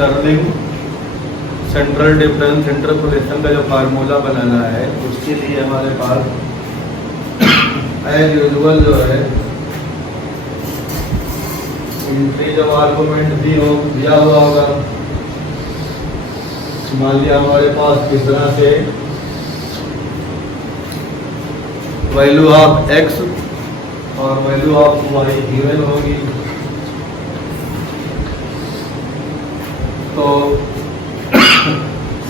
Stirling central difference interpolation का जो formula बनाना है उसके लिए हमारे पास एज यूजुअल जो है इंट्री जब आर्गुमेंट दिया हुआ होगा, मान लिया हमारे पास इस तरह से वैल्यू ऑफ x और वैल्यू ऑफ y गिवन होगी, तो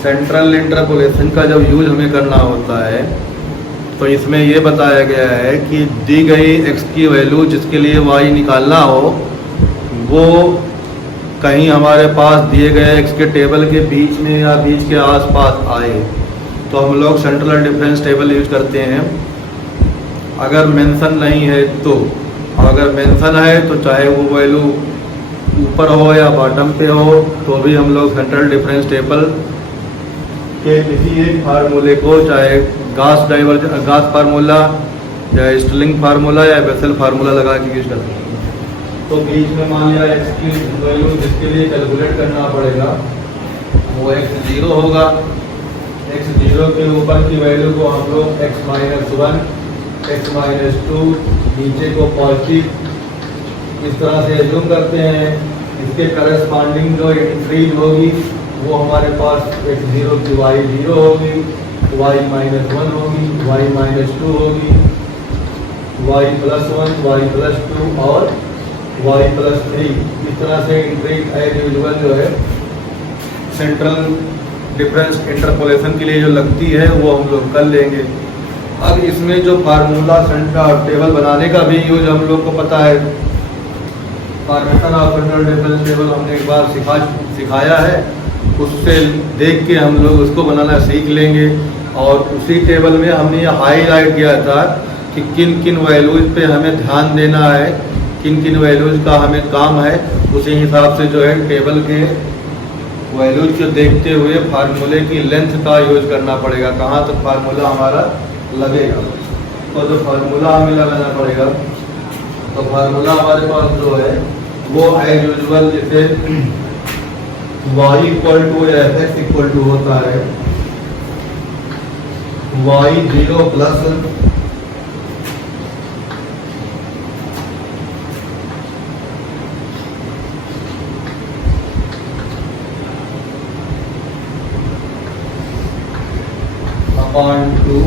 सेंट्रल इंटरपोलेशन का जब यूज हमें करना होता है तो इसमें ये बताया गया है कि दी गई x की वैल्यू जिसके लिए y निकालना हो वो कहीं हमारे पास दिए गए x के टेबल के बीच में या बीच के आसपास आए तो हम लोग सेंट्रल डिफरेंस टेबल यूज करते हैं। अगर मेंशन नहीं है तो, अगर मेंशन है तो चाहे वो वैल्यू ऊपर हो या बॉटम पे हो तो भी हम लोग सेंट्रल डिफरेंस टेबल के किसी एक फार्मूले को, चाहे गास फार्मूला या स्टर्लिंग फार्मूला या बेसल फार्मूला लगा के यूज करते हैं। तो बीच में मान लिया x की वैल्यू जिसके लिए कैलकुलेट करना पड़ेगा वो x0 होगा। x0 के ऊपर की वैल्यू को हम लोग x-1, x-2 नीचे को पॉजिटिव इस तरह से एज्यूम करते हैं। इसके करस्पॉन्डिंग जो इंक्रीज होगी वो हमारे पास x0 की y0 होगी, y-1 होगी, y-2 होगी, y+1, y+2 और y+3। इस तरह से इंक्रीज एज यूजुअल जो है सेंट्रल डिफरेंस इंटरपोलेशन के लिए जो लगती है वो हम लोग कर लेंगे। अब इसमें जो फार्मूला सेंट्रल टेबल बनाने का भी यूज हम लोग को पता है। Formation of central difference table हमने एक बार सिखाया है, उससे देख के हम लोग उसको बनाना सीख लेंगे। और उसी टेबल में हमने ये हाईलाइट किया था कि किन किन वैल्यूज पे हमें ध्यान देना है, किन किन वैल्यूज का हमें काम है, उसी हिसाब से जो है टेबल के वैल्यूज को देखते हुए फार्मूले की लेंथ का यूज करना पड़ेगा, कहाँ तक फार्मूला हमारा लगेगा। तो जो फार्मूला हमें लगाना पड़ेगा तो फार्मूला हमारे पास जो है वो एज यूजुअल जैसे y=f(x) होता है y0 प्लस अपॉन 2।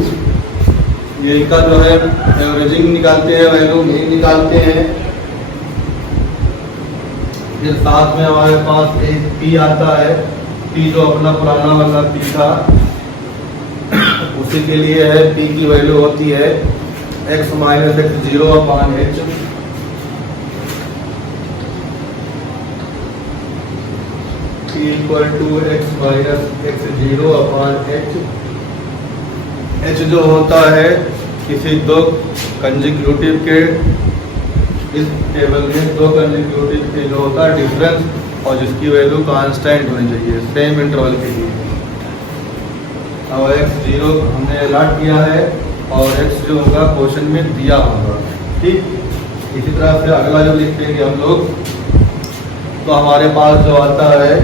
ये का जो है एवरेजिंग निकालते हैं, वैल्यू मीन निकालते हैं। फिर साथ में हमारे पास एक p आता है, p जो अपना पुराना वाला p था उसी के लिए है। p की वैल्यू होती है x-x0 upon h। p x-x0 upon h। h जो होता है किसी दो कंजिक्यूटिव के, इस टेबल में दो कंजिक्यूटिव के जो होता है डिफरेंस और जिसकी वैल्यू कांस्टेंट होनी चाहिए सेम इंटरवल के लिए। और x0 हमने अलॉट किया है और x जो होगा क्वेश्चन में दिया होगा। ठीक इसी तरह से अगला जो लिखेंगे हम लोग तो हमारे पास जो आता है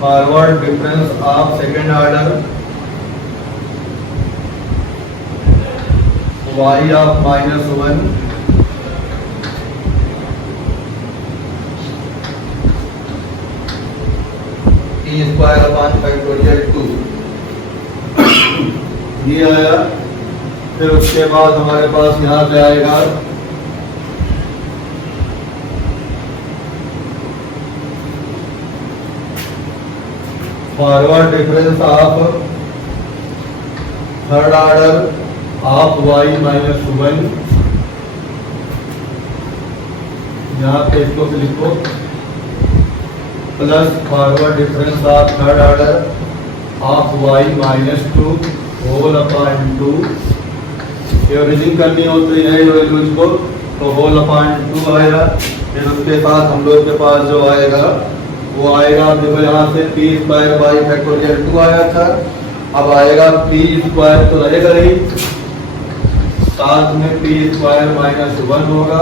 forward difference of second order y of -1 t² upon factorial 2 ये आया। फिर उसके बाद हमारे पास यहाँ पे आएगा forward difference of third order of y-1। यहाँ पे इसको लिखो plus forward difference of third order of y-2 whole upon 2। Averaging करनी होती है वैल्यूज को तो होल अपॉन 2 आएगा। फिर उसके साथ हम लोग के पास जो आएगा वो आएगा, देखो यहाँ से p² बाई फैक्टोरियल 2 आया था अब आएगा पी स्क्वायर तो रहेगा ही, साथ में पी स्क्वायर माइनस 1 होगा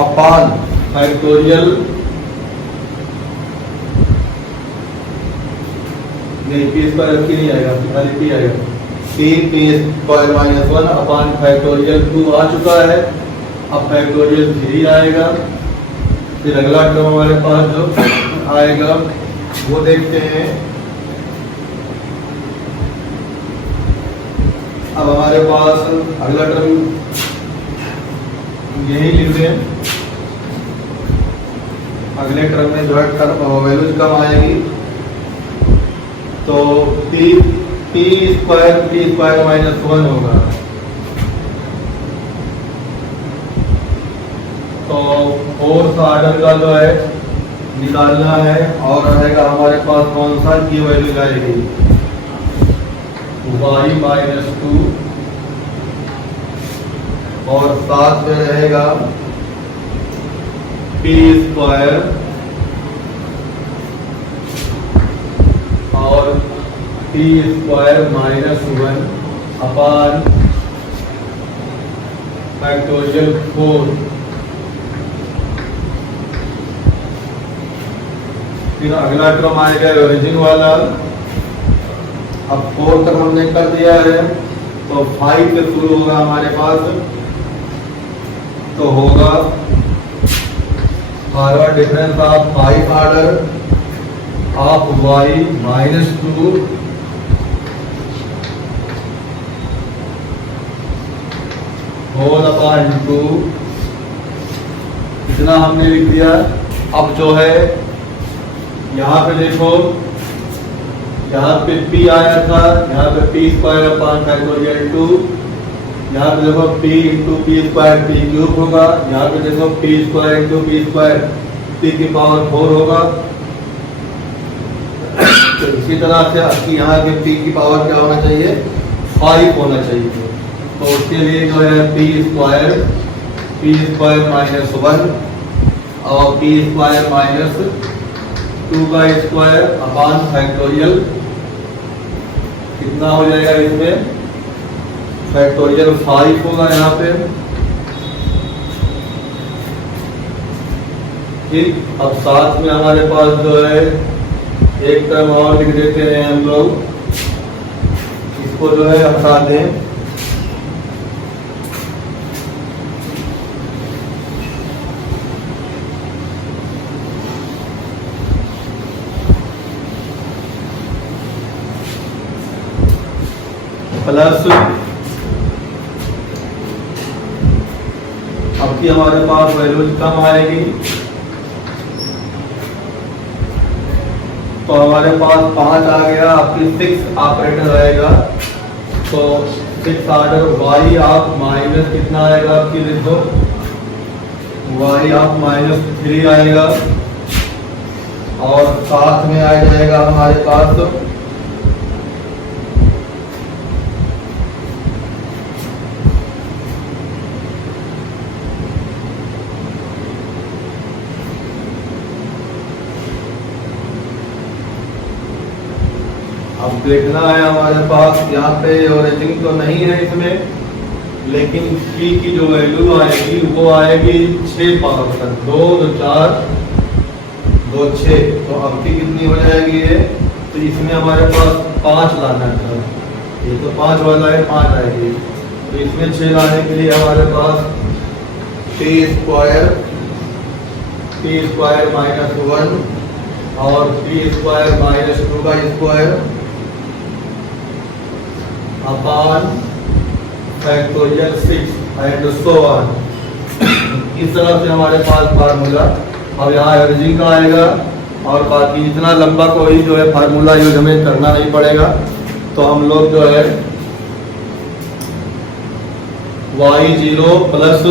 अपान फैक्टोरियल, नहीं पी स्क्वायर की नहीं आएगा, खाली पी आएगा, पी स्क्वायर माइनस 1 अपान फैक्टोरियल 2 आ चुका है। अब फैक्टोरियल 3 आएगा। फिर अगला टर्म हमारे पास जो आएगा वो देखते हैं। अब हमारे पास अगला टर्म यही लिख दें, अगले टर्म में जो है टर्म वैल्यूज कम आएगी, तो पी स्क्वायर माइनस 1 होगा। तो फोर्थ ऑर्डर का जो है निकालना है, और रहेगा हमारे पास कौन सा की वैल्यू आएगी y माइनस 2, और साथ में रहेगा पी स्क्वायर और पी स्क्वायर माइनस 1 अपान फैक्टोरियल 4। फिर अगला टर्म आएगा ओरिजिन वाला। अब 4 तक हमने कर दिया है, तो 5 से शुरू होगा हमारे पास, तो होगा forward difference of 5 order of y minus 2 whole upon 2, इतना हमने लिख दिया। अब जो है यहाँ पे देखो, यहाँ पे p आया था, यहाँ पे पी स्क्वायर अपॉन फैक्टोरियल 2, यहाँ पे देखो p into P square P cube होगा, यहाँ पे देखो P square into P square P की पावर 4 होगा। तो इसी तरह से आपकी यहाँ के p की पावर क्या होना चाहिए, 5 होना चाहिए। तो उसके लिए जो है पी स्क्वायर माइनस 1 और पी स्क्वायर माइनस 2 का स्क्वायर अपान फैक्टोरियल, कितना हो जाएगा इसमें, फैक्टोरियल 5 होगा यहाँ पे। ठीक, अब साथ में हमारे पास जो है एक टर्म और लिख देते हैं हम लोग, इसको जो है हटा दें। प्लस अब की हमारे पास वैल्यूज कम आएगी, तो हमारे पास 5 आ गया, आपकी 6 ऑपरेटर रहेगा। तो 6 ऑर्डर y ऑफ माइनस कितना आएगा आपकी, देखो y ऑफ माइनस 3 आएगा, और साथ में आ जाएगा हमारे पास अब देखना है हमारे पास यहाँ पे ओरिजिन तो नहीं है इसमें, लेकिन p की जो वैल्यू आएगी वो आएगी 6 पावर तक, 2 2 4 2 6। तो अब की कितनी हो जाएगी ये, तो इसमें हमारे पास 5 लाना है, ये तो 5 वाला है, 5 आएगी। तो इसमें 6 लाने के लिए हमारे पास पी स्क्वायर माइनस 1 और पी स्क्वायर माइनस 2 का square upon factorial 6 and so on. इस तरह से हमारे पास फार्मूला, अब यहाँ ओरिजिन का आएगा, और बाकी इतना लंबा कोई जो है फार्मूला यूज हमें करना नहीं पड़ेगा। तो हम लोग जो है y0 plus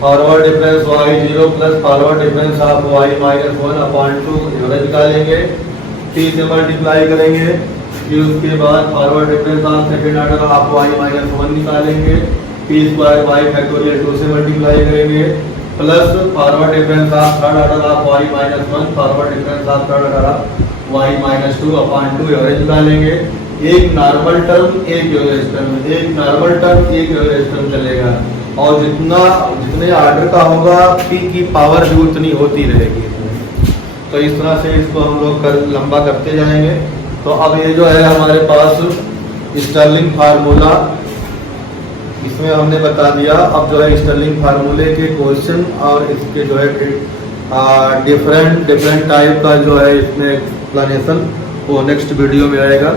forward difference y0 plus forward difference of y minus 1 upon 2 average निकालेंगे, t से मल्टीप्लाई करेंगे, फिर उसके बाद forward difference of second order of y minus 1 निकालेंगे, पी स्क्वायर y फैक्टोरियल 2 से मल्टीप्लाई करेंगे, plus forward difference of third order of y minus 1 forward difference of third order of y minus 2 upon 2 average निकालेंगे। एक normal term एक average term, एक normal term एक average term चलेगा, और जितने आर्डर का होगा पी की पावर भी उतनी होती रहेगी इसमें। तो इस तरह से इसको हम लोग लंबा करते जाएंगे। तो अब ये जो है हमारे पास स्टर्लिंग फार्मूला, इसमें हमने बता दिया। अब जो है स्टर्लिंग फार्मूले के क्वेश्चन और इसके जो है डिफरेंट टाइप का जो है इसमें एक्सप्लेनेशन वो नेक्स्ट वीडियो में आएगा।